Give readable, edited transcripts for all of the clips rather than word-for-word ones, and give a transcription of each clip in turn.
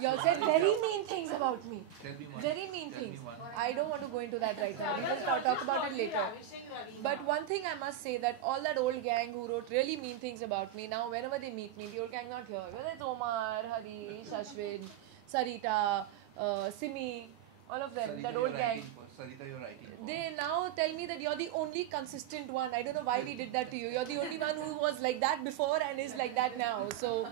You all said very mean things about me. Tell me one. Very mean Tell me things. one. I don't want to go into that right now. We will talk about it later. But one thing I must say, that all that old gang who wrote really mean things about me, now whenever they meet me, the old gang not here. Whether it's Omar, Harish, Ashwin, Sarita, Simi, all of them, Sarita, that you're old gang. writing for- Sarita, you're writing for. They now tell me that you're the only consistent one. I don't know why we did that to you. You're the only one who was like that before and is like that now. So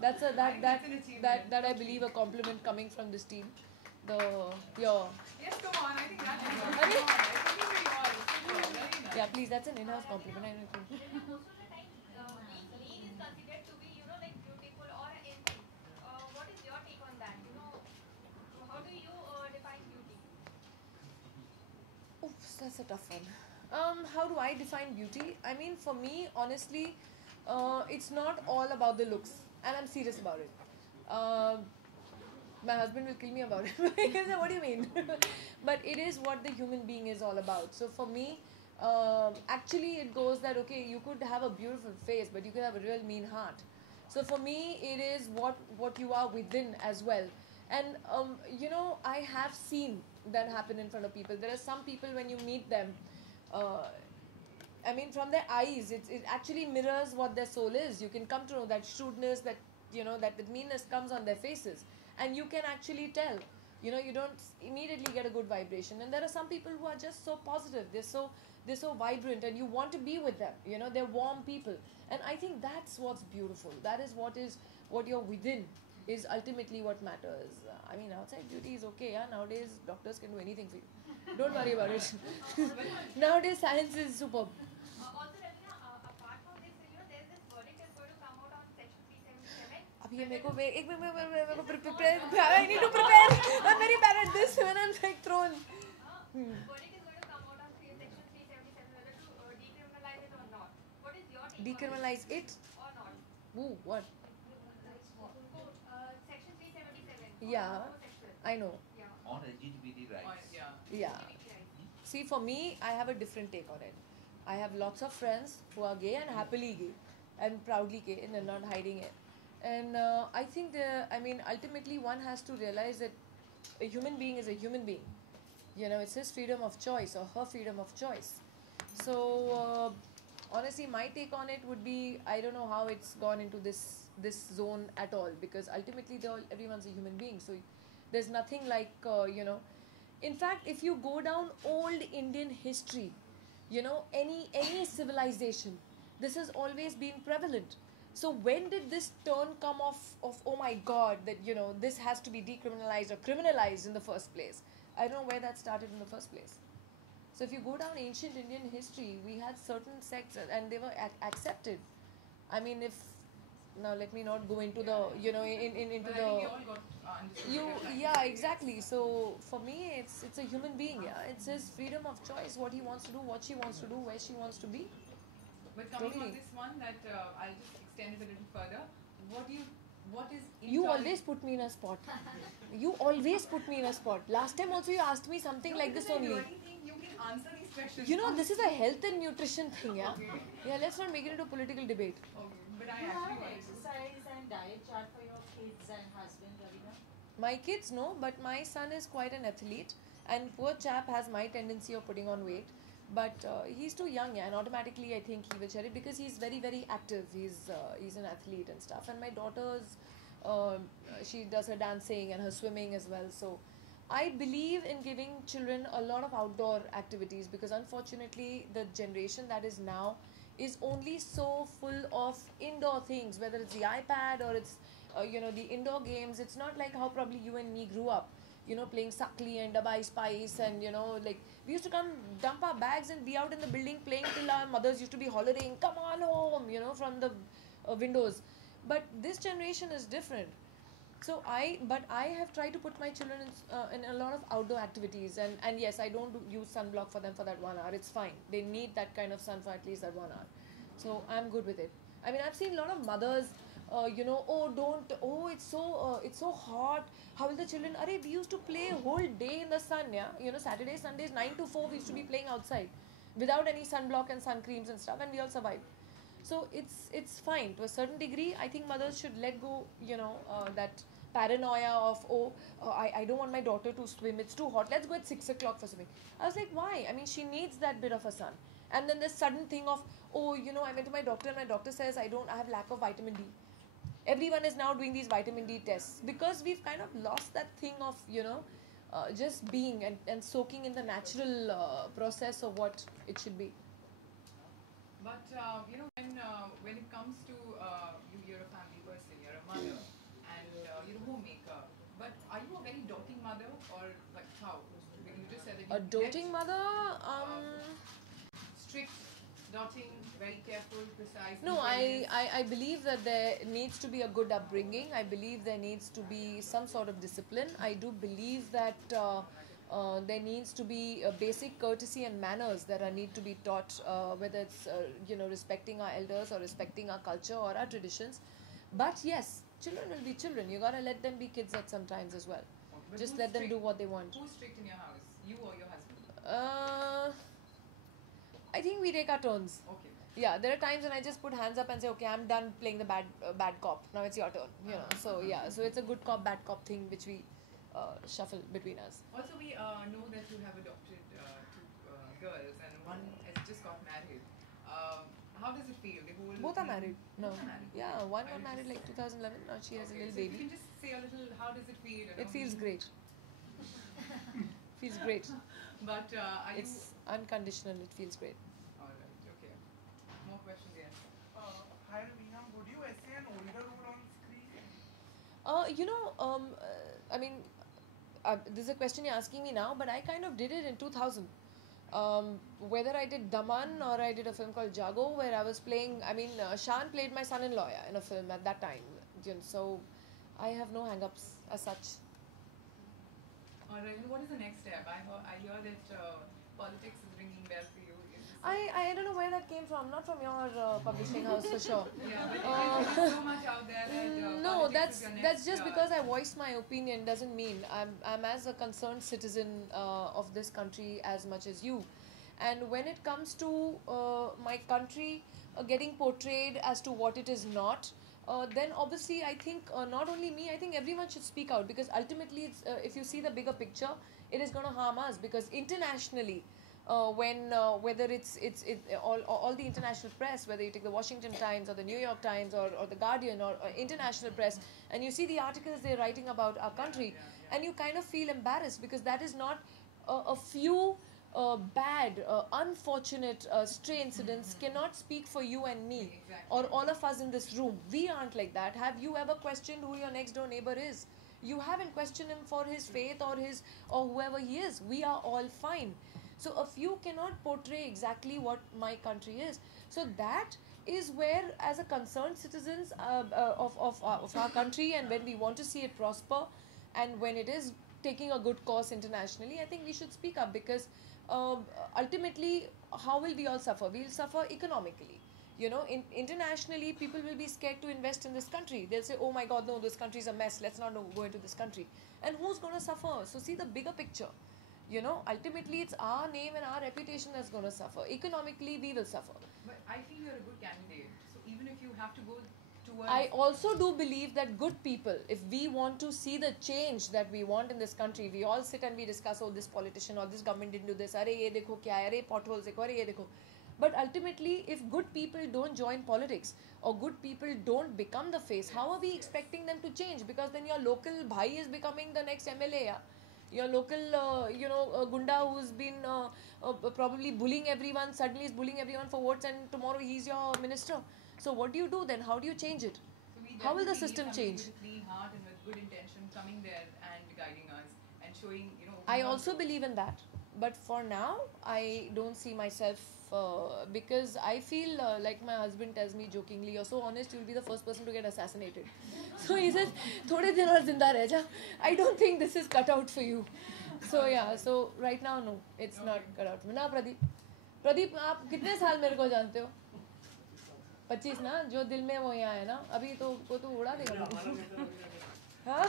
that's a that I believe a compliment coming from this team. Yes, come on. I think that's Are you? very Yeah, please. That's an in-house compliment. I don't think. Most of the time, lean is considered to be, like beautiful or anything. What is your take on that? How do you define beauty? Oops, that's a tough one. How do I define beauty? I mean, for me, honestly, it's not all about the looks, and I'm serious about it. My husband will kill me about it. He'll say, what do you mean? But it is what the human being is all about. So for me, actually, it goes that okay, you could have a beautiful face, but you could have a real mean heart. So for me, it is what you are within as well. And I have seen that happen in front of people. There are some people when you meet them, I mean, from their eyes, it actually mirrors what their soul is. You can come to know that shrewdness, that that meanness comes on their faces, and you can actually tell. You don't immediately get a good vibration. And there are some people who are just so positive. They're so vibrant, and you want to be with them. They're warm people, and I think that's what's beautiful. That is what you're within is ultimately what matters. I mean, outside beauty is okay. Yeah, nowadays doctors can do anything for you. Don't worry about it. Nowadays science is superb. Also, Raveena, apart from this, there's this verdict is going to come out on Section 377. अब ये मेरे को एक मेरे को prepare. I need to prepare. I'm very bad at this when I'm like thrown. Verdict is going to come out on Section 377 whether to decriminalize it or not. What is your take Decriminalize it? or not? Ooh, what? Section 377. Yeah, Homosexual. I know. Yeah. On LGBT rights. Yeah. See, for me, I have a different take on it. I have lots of friends who are gay and happily gay and proudly gay and are not hiding it. And I think ultimately one has to realize that a human being is a human being. It's his freedom of choice or her freedom of choice. So honestly, my take on it would be, I don't know how it's gone into this zone at all, because ultimately everyone's a human being. So there's nothing like in fact, if you go down old Indian history, any civilization, this has always been prevalent. So when did this turn come of oh my God, that this has to be decriminalized or criminalized in the first place? I don't know where that started in the first place. So if you go down ancient Indian history, we had certain sects and they were accepted. I mean, now let me not go into the into the yeah, exactly. So for me, it's a human being. Yeah, it's his freedom of choice, what he wants to do, what she wants to do, where she wants to be. But coming Totally. on this one, that I'll just extend it a little further. What is You intolerance? always put me in a spot. You always put me in a spot. Last time also you asked me something like this I only. really think you can answer these questions. This is a health and nutrition thing, yeah. Okay. Yeah, let's not make it into a political debate. Okay, but I Do you have actually wanted to. exercise and diet chart for your kids and husband, Raveena? My kids no, but my son is quite an athlete, and poor chap has my tendency of putting on weight. But he's too young, yeah, and automatically I think he will share it because he's very, very active. He's an athlete and stuff. And my daughter's she does her dancing and her swimming as well. So I believe in giving children a lot of outdoor activities, because unfortunately the generation that is now is only so full of indoor things, whether it's the iPad or it's the indoor games. It's not like how probably you and me grew up, playing Sakli and Dabai Spice, and like we used to come dump our bags and be out in the building playing till our mothers used to be hollering, come on home, from the windows. But this generation is different. So I have tried to put my children in a lot of outdoor activities, and yes, I don't use sunblock for them for that 1 hour. It's fine. They need that kind of sun for at least that 1 hour. So I'm good with it. I mean, I've seen a lot of mothers, it's so hot. How will the children? We used to play a whole day in the sun, yeah. Saturdays, Sundays, 9 to 4, we used to be playing outside without any sunblock and sun creams and stuff, and we all survived. So it's fine to a certain degree. I think mothers should let go, that paranoia of, I don't want my daughter to swim, it's too hot, let's go at 6 o'clock for swimming. I was like, why? I mean, she needs that bit of a sun. And then this sudden thing of, oh, I went to my doctor and my doctor says I have lack of vitamin D. Everyone is now doing these vitamin D tests because we've kind of lost that thing of, just being and soaking in the natural process of what it should be. But when it comes to you're a family person, you're a mother, and you're a homemaker. But are you a very doting mother, or like how? Because you just said that A doting mother? Strict, doting, very careful, precise. No, I believe that there needs to be a good upbringing. I believe there needs to be some sort of discipline. I do believe that there needs to be a basic courtesy and manners that need to be taught, whether it's respecting our elders or respecting our culture or our traditions. But yes, children will be children. You gotta let them be kids at some times as well. But Just who's let them strict? do what they want. Who's strict in your house? You or your husband? I think we take our turns. Okay. Yeah, there are times when I just put hands up and say, okay, I'm done playing the bad cop. Now it's your turn. So yeah, so it's a good cop, bad cop thing which we shuffle between us. Also, we know that you have adopted two girls, and one has just got married. How does it feel? The whole Both are married. No. Both are married. Yeah, one I got married just- like 2011. Now she has a Okay, little so if you baby. can just say a little, how does it feel? It feels great. Feels great. But are It's unconditional. It feels great. you? All right. Okay. More questions, yes. Hi Raveena, would you essay an older role on screen? I mean, this is a question you're asking me now, but I kind of did it in 2000. Whether I did Daman or I did a film called Jago, where I was playing, Shan played my son-in-law in a film at that time. So I have no hang-ups as such. All right. And what is the next step? I hear that politics is ringing bell for you. Is this I don't know where that came from. Not from your publishing house for sure. yeah, but there's so much out there that No, politics is your that's next, just because I voiced my opinion doesn't mean I'm as a concerned citizen of this country as much as you. And when it comes to my country getting portrayed as to what it is not, then obviously I think not only me, I think everyone should speak out, because ultimately it's, if you see the bigger picture, it is going to harm us, because internationally whether it's all the international press, whether you take the Washington Times or the New York Times or the Guardian or international press, and you see the articles they're writing about our country, and you kind of feel embarrassed, because that is not a few bad, unfortunate, stray incidents cannot speak for you and me or all of us in this room. We aren't like that. Have you ever questioned who your next door neighbor is? You haven't questioned him for his faith or whoever he is. We are all fine. So a few cannot portray exactly what my country is. So that is where, as a concerned citizens of our country, and when we want to see it prosper, and when it is taking a good course internationally, I think we should speak up, because ultimately, how will we all suffer? We'll suffer economically. Internationally, people will be scared to invest in this country. They'll say, oh my God, no, this country is a mess. Let's not go into this country. And who's going to suffer? So see the bigger picture. Ultimately, it's our name and our reputation that's going to suffer. Economically, we will suffer. But I feel you're a good candidate. So even if you have to go towards... I also do believe that good people, if we want to see the change that we want in this country, we all sit and we discuss, oh, this politician or this government didn't do this, arey ye dekho kya hai, arey potholes dekho, arey ye dekho. But ultimately, if good people don't join politics or good people don't become the face, how are we expecting them to change? Because then your local bhai is becoming the next MLA, yeah? Your local, gunda who's been probably bullying everyone, suddenly is bullying everyone for votes, and tomorrow he's your minister. So what do you do then? How do you change it? So we How will the definitely system need somebody change? with a clean heart and with good intention coming there and guiding us and showing, I also believe in that. But for now, I don't see myself, because I feel like my husband tells me jokingly, you're so honest, you'll be the first person to get assassinated. So he says, thode din aur zinda reh ja. I don't think this is cut out for you. So yeah, so right now, no, it's not cut out for me. Now, Pradeep. Pradeep, आप कितने साल मेरे को जानते हो? 25 ना, जो दिल में वो यहाँ है ना, अभी तो को तो उड़ा देगा. हाँ?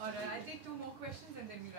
Alright, I'll take two more questions and then we wrap.